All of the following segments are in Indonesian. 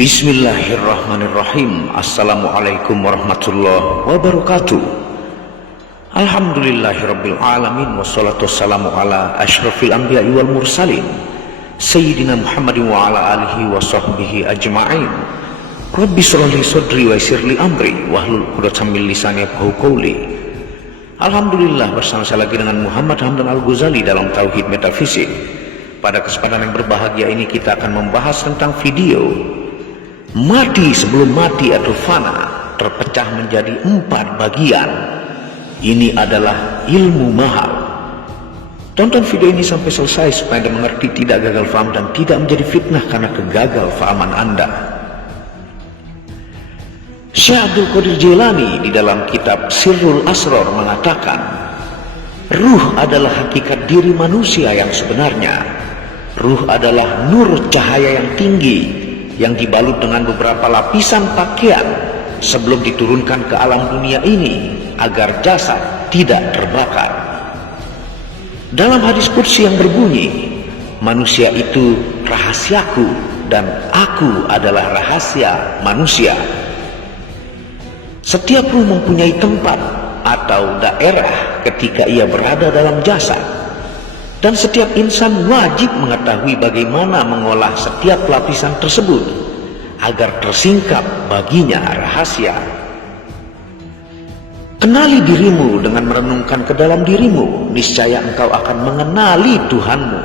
Bismillahirrahmanirrahim. Assalamualaikum warahmatullahi wabarakatuh. Alhamdulillahirabbil alamin wassalatu wassalamu ala asyrafil anbiya'i wal mursalin sayyidina Muhammadin wa ala alihi wa sahbihi ajma'in. Rabbi shrah li sadri wa yassir li amri wahlul 'uqdatam min lisani yafqahu qawli. Alhamdulillah, bersama saya lagi dengan Muhammad Hamdan Al-Ghazali dalam Tauhid Metafisik. Pada kesempatan yang berbahagia ini kita akan membahas tentang video mati sebelum mati atau fana terpecah menjadi 4 bagian. Ini adalah ilmu mahal. Tonton video ini sampai selesai supaya Anda mengerti, tidak gagal faham dan tidak menjadi fitnah karena kegagal fahaman Anda. Syekh Abdul Qadir Jailani di dalam kitab Sirrul Asrar mengatakan, ruh adalah hakikat diri manusia yang sebenarnya. Ruh adalah nur cahaya yang tinggi yang dibalut dengan beberapa lapisan pakaian sebelum diturunkan ke alam dunia ini agar jasad tidak terbakar. Dalam hadis qudsi yang berbunyi, manusia itu rahasiaku dan aku adalah rahasia manusia. Setiap ruh mempunyai tempat atau daerah ketika ia berada dalam jasad, dan setiap insan wajib mengetahui bagaimana mengolah setiap lapisan tersebut agar tersingkap baginya rahasia. Kenali dirimu dengan merenungkan ke dalam dirimu, niscaya engkau akan mengenali Tuhanmu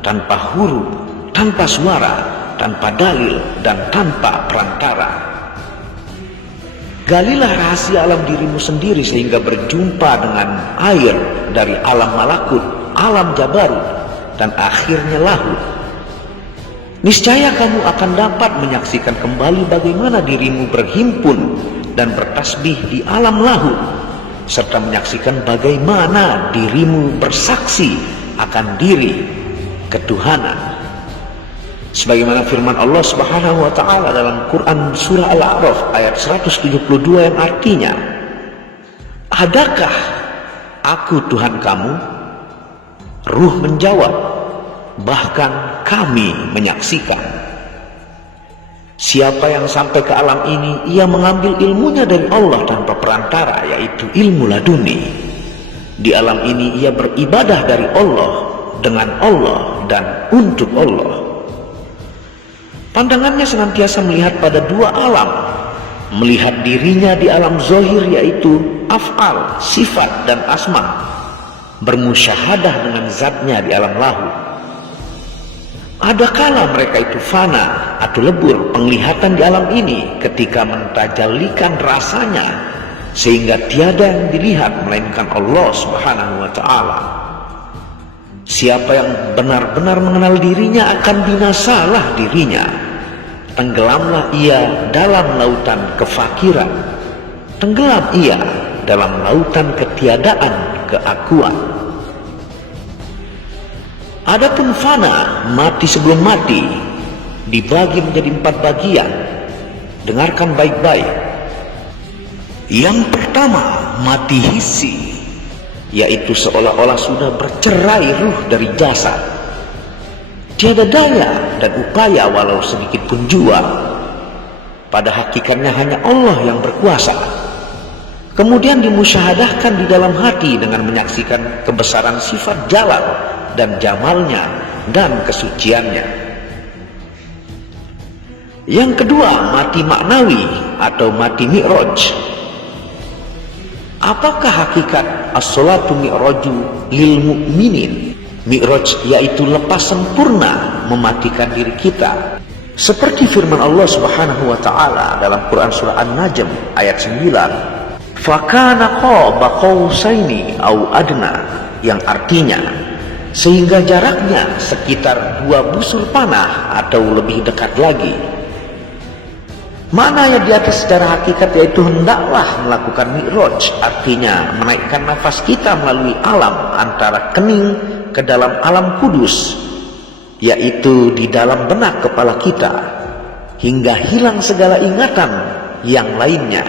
tanpa huruf, tanpa suara, tanpa dalil, dan tanpa perantara. Galilah rahasia alam dirimu sendiri sehingga berjumpa dengan air dari alam malakut, alam jabarut, dan akhirnya lahut. Niscaya kamu akan dapat menyaksikan kembali bagaimana dirimu berhimpun dan bertasbih di alam lahut, serta menyaksikan bagaimana dirimu bersaksi akan diri ketuhanan. Sebagaimana firman Allah Subhanahu wa taala dalam Quran surah Al-A'raf ayat 172 yang artinya, adakah aku Tuhan kamu? Ruh menjawab, bahkan kami menyaksikan. Siapa yang sampai ke alam ini, ia mengambil ilmunya dari Allah tanpa perantara, yaitu ilmu laduni. Di alam ini ia beribadah dari Allah, dengan Allah, dan untuk Allah. Pandangannya senantiasa melihat pada 2 alam, melihat dirinya di alam zahir yaitu af'al, sifat, dan asma, bermusyahadah dengan zatnya di alam lahut. Adakala mereka itu fana atau lebur penglihatan di alam ini ketika mentajalikan rasanya sehingga tiada yang dilihat melainkan Allah Subhanahu wa taala. Siapa yang benar-benar mengenal dirinya akan binasalah dirinya. Tenggelamlah ia dalam lautan kefakiran. Tenggelam ia dalam lautan ketiadaan keakuan. Adapun fana, mati sebelum mati, dibagi menjadi 4 bagian. Dengarkan baik-baik. Yang pertama, mati hissi, yaitu seolah-olah sudah bercerai ruh dari jasad. Tiada daya dan upaya walau sedikit pun jua. Pada hakikatnya hanya Allah yang berkuasa. Kemudian dimusyahadahkan di dalam hati dengan menyaksikan kebesaran sifat jalal dan jamalnya dan kesuciannya. Yang kedua, mati maknawi atau mati mi'raj. Apakah hakikat as-salatu mi'raju lil mu'minin? Mi'raj yaitu lepas sempurna mematikan diri kita. Seperti firman Allah Subhanahu wa taala dalam Quran surah An-Najm ayat 9, fakana qaba qausaini au adna, yang artinya sehingga jaraknya sekitar 2 busur panah atau lebih dekat lagi. Mana yang di atas secara hakikat yaitu hendaklah melakukan mi'raj, artinya menaikkan nafas kita melalui alam antara kening ke dalam alam kudus, yaitu di dalam benak kepala kita, hingga hilang segala ingatan yang lainnya.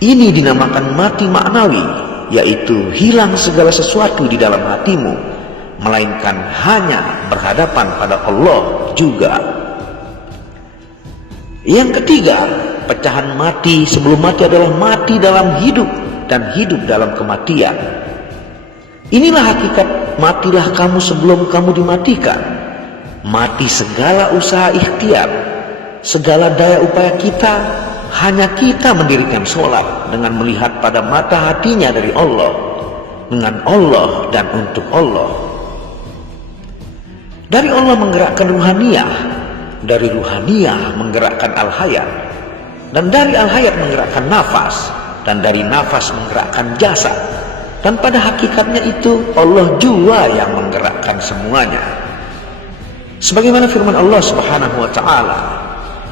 Ini dinamakan mati maknawi, yaitu hilang segala sesuatu di dalam hatimu, melainkan hanya berhadapan pada Allah juga. Yang ketiga, pecahan mati sebelum mati adalah mati dalam hidup dan hidup dalam kematian. Inilah hakikat matilah kamu sebelum kamu dimatikan. Mati segala usaha ikhtiar, segala daya upaya kita, hanya kita mendirikan sholat dengan melihat pada mata hatinya dari Allah, dengan Allah dan untuk Allah. Dari Allah menggerakkan ruhaniyah, dari ruhaniyah menggerakkan al-hayat, dan dari al-hayat menggerakkan nafas, dan dari nafas menggerakkan jasad. Dan pada hakikatnya itu Allah jua yang menggerakkan semuanya. Sebagaimana firman Allah Subhanahu wa taala,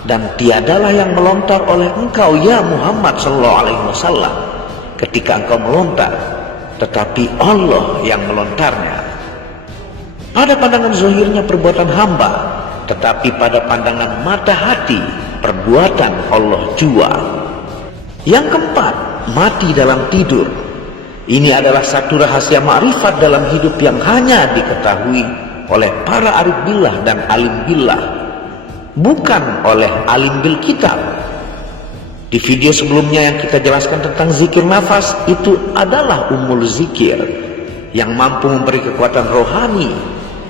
dan tiadalah yang melontar oleh engkau ya Muhammad sallallahu alaihi wasallam ketika engkau melontar, tetapi Allah yang melontarnya. Pada pandangan zahirnya perbuatan hamba, tetapi pada pandangan mata hati perbuatan Allah jua. Yang keempat, mati dalam tidur. Ini adalah satu rahasia ma'rifat dalam hidup yang hanya diketahui oleh para arif billah dan alim billah, bukan oleh alim bil kitab. Di video sebelumnya yang kita jelaskan tentang zikir nafas, itu adalah umul zikir yang mampu memberi kekuatan rohani,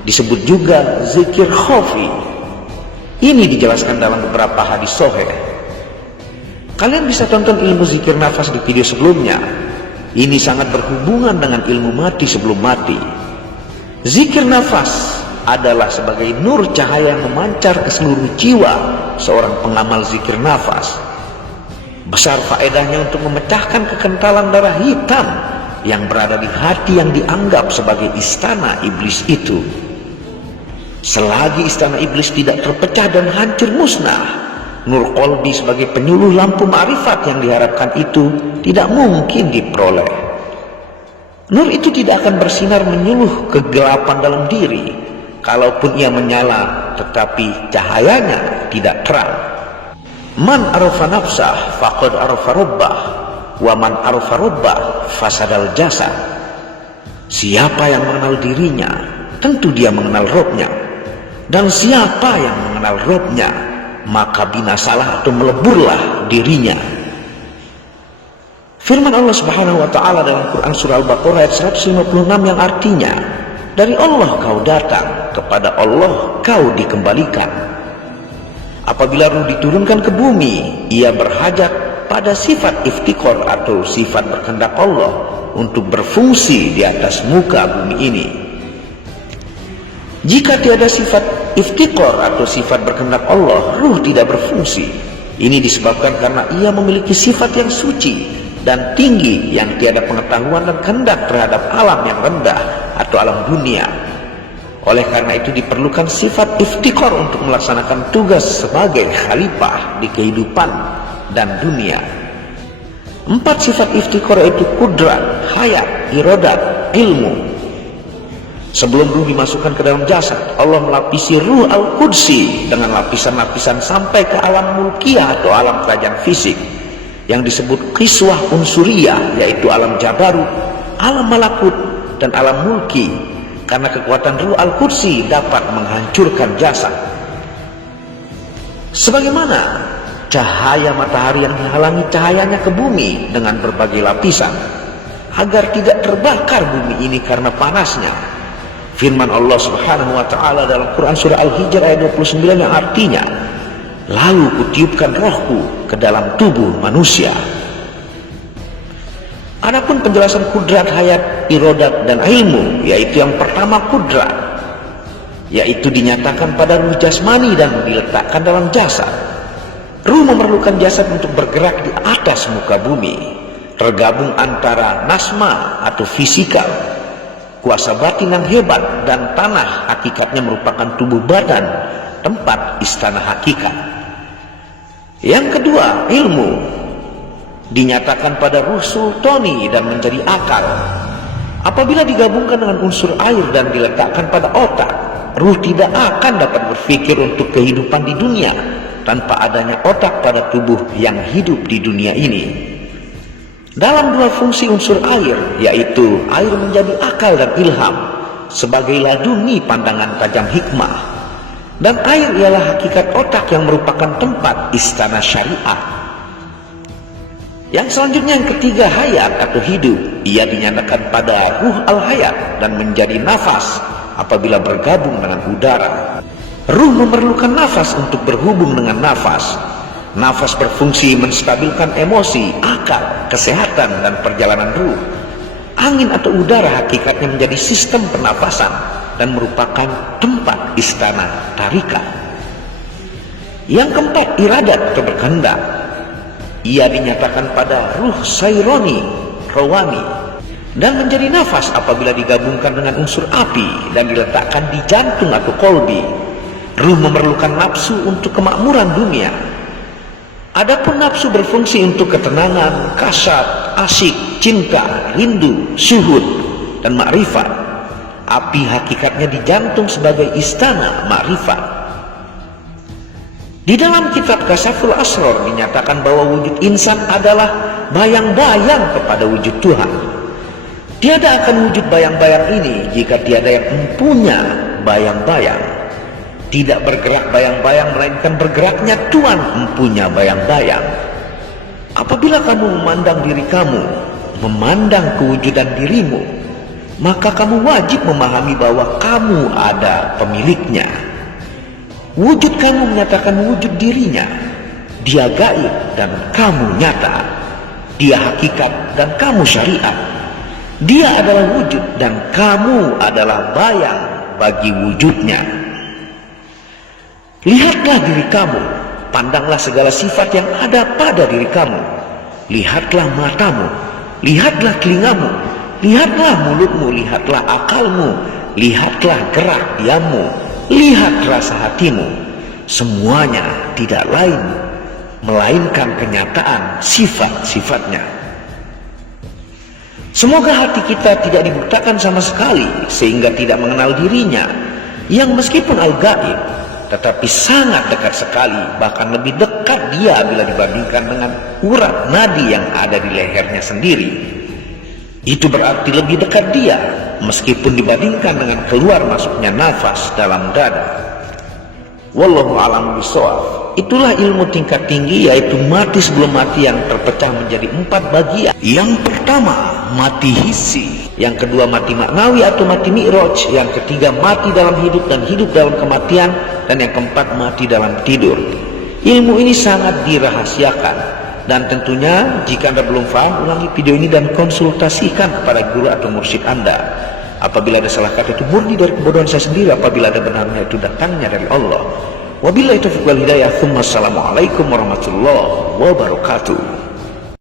disebut juga zikir khafi. Ini dijelaskan dalam beberapa hadis sahih. Kalian bisa tonton ilmu zikir nafas di video sebelumnya. Ini sangat berhubungan dengan ilmu mati sebelum mati. Zikir nafas adalah sebagai nur cahaya yang memancar ke seluruh jiwa seorang pengamal zikir nafas. Besar faedahnya untuk memecahkan kekentalan darah hitam yang berada di hati yang dianggap sebagai istana iblis itu. Selagi istana iblis tidak terpecah dan hancur musnah, nur qalbi sebagai penyuluh lampu ma'rifat yang diharapkan itu tidak mungkin diperoleh. Nur itu tidak akan bersinar menyuluh kegelapan dalam diri, kalaupun ia menyala tetapi cahayanya tidak terang. Man arafa nafsah faqad arafa rabbah, wa man arafa rabbah fasadal jasad. Siapa yang mengenal dirinya, tentu dia mengenal Robnya. Dan siapa yang mengenal Robnya, maka binasalah atau meleburlah dirinya. Firman Allah Subhanahu wa taala dalam Quran surah Al-Baqarah ayat 156 yang artinya, dari Allah kau datang, kepada Allah kau dikembalikan. Apabila ruh diturunkan ke bumi, ia berhajat pada sifat iftikor atau sifat berkehendak Allah untuk berfungsi di atas muka bumi ini. Jika tiada sifat iftikor atau sifat berkehendak Allah, ruh tidak berfungsi. Ini disebabkan karena ia memiliki sifat yang suci dan tinggi yang tiada pengetahuan dan kehendak terhadap alam yang rendah atau alam dunia. Oleh karena itu diperlukan sifat iftikor untuk melaksanakan tugas sebagai khalifah di kehidupan dan dunia. 4 sifat iftikor yaitu kudrat, hayat, iradat, ilmu. Sebelum ruh dimasukkan ke dalam jasad, Allah melapisi ruh al-qudsi dengan lapisan-lapisan sampai ke alam mulkiyah atau alam kerajaan fisik yang disebut qiswah unsuriyah, yaitu alam jabarut, alam malakut, dan alam mulki, karena kekuatan ruh al-qudsi dapat menghancurkan jasad. Sebagaimana cahaya matahari yang menghalangi cahayanya ke bumi dengan berbagai lapisan agar tidak terbakar bumi ini karena panasnya. Firman Allah Subhanahu wa taala dalam Quran surah Al-Hijr ayat 29 yang artinya, lalu kutiupkan rohku ke dalam tubuh manusia. Adapun penjelasan kudrat, hayat, iradat, dan ilmu, yaitu yang pertama kudrat, yaitu dinyatakan pada ruh jasmani dan diletakkan dalam jasad. Ruh memerlukan jasad untuk bergerak di atas muka bumi, tergabung antara nasma atau fisikal, kuasa batin yang hebat, dan tanah hakikatnya merupakan tubuh badan, tempat istana hakikat. Yang kedua, ilmu dinyatakan pada ruh sultani dan menjadi akal. Apabila digabungkan dengan unsur air dan diletakkan pada otak, ruh tidak akan dapat berpikir untuk kehidupan di dunia tanpa adanya otak pada tubuh yang hidup di dunia ini. Dalam 2 fungsi unsur air, yaitu air menjadi akal dan ilham sebagai laduni pandangan tajam hikmah, Dan air ialah hakikat otak yang merupakan tempat istana syariat. Yang selanjutnya, yang ketiga, hayat atau hidup. Ia dinyatakan pada ruh al-hayat dan menjadi nafas apabila bergabung dengan udara. Ruh memerlukan nafas untuk berhubung dengan nafas. Nafas berfungsi menstabilkan emosi, akal, kesehatan, dan perjalanan ruh. Angin atau udara hakikatnya menjadi sistem pernafasan dan merupakan tempat istana tarikat. Yang keempat, iradat atau berkehendak. Ia dinyatakan pada ruh saironi, rawani, dan menjadi nafas apabila digabungkan dengan unsur api dan diletakkan di jantung atau kolbi. Ruh memerlukan nafsu untuk kemakmuran dunia. Adapun nafsu berfungsi untuk ketenangan, kasat, asyik, cinta, rindu, syuhud, dan makrifat. Api hakikatnya di jantung sebagai istana makrifat. Di dalam kitab Kasyaful Asrar dinyatakan bahwa wujud insan adalah bayang-bayang kepada wujud Tuhan. Tiada akan wujud bayang-bayang ini jika tiada yang mempunya bayang-bayang. Tidak bergerak bayang-bayang, melainkan bergeraknya Tuhan mempunya bayang-bayang. Apabila kamu memandang diri kamu, memandang kewujudan dirimu, maka kamu wajib memahami bahwa kamu ada pemiliknya. Wujud kamu menyatakan wujud dirinya. Dia gaib dan kamu nyata. Dia hakikat dan kamu syariat. Dia adalah wujud dan kamu adalah bayang bagi wujudnya. Lihatlah diri kamu, pandanglah segala sifat yang ada pada diri kamu. Lihatlah matamu, lihatlah telingamu, lihatlah mulutmu, lihatlah akalmu, lihatlah gerak diammu, lihat rasa hatimu. Semuanya tidak lain melainkan kenyataan sifat-sifatnya. Semoga hati kita tidak dibutakan sama sekali sehingga tidak mengenal dirinya, yang meskipun al-gaib tetapi sangat dekat sekali, bahkan lebih dekat dia bila dibandingkan dengan urat nadi yang ada di lehernya sendiri. Itu berarti lebih dekat dia meskipun dibandingkan dengan keluar masuknya nafas dalam dada. Wallahu a'lam bishawab. Itulah ilmu tingkat tinggi, yaitu mati sebelum mati yang terpecah menjadi 4 bagian. Yang pertama, mati hissi. Yang kedua, mati maknawi atau mati mi'raj. Yang ketiga, mati dalam hidup dan hidup dalam kematian. Dan yang keempat, mati dalam tidur. Ilmu ini sangat dirahasiakan. Dan tentunya jika Anda belum paham, ulangi video ini dan konsultasikan kepada guru atau mursyid Anda. Apabila ada salah kata itu murni dari kebodohan saya sendiri, apabila ada benarnya itu datangnya dari Allah. Wabillahi taufiq wal hidayah. Assalamualaikum warahmatullahi wabarakatuh.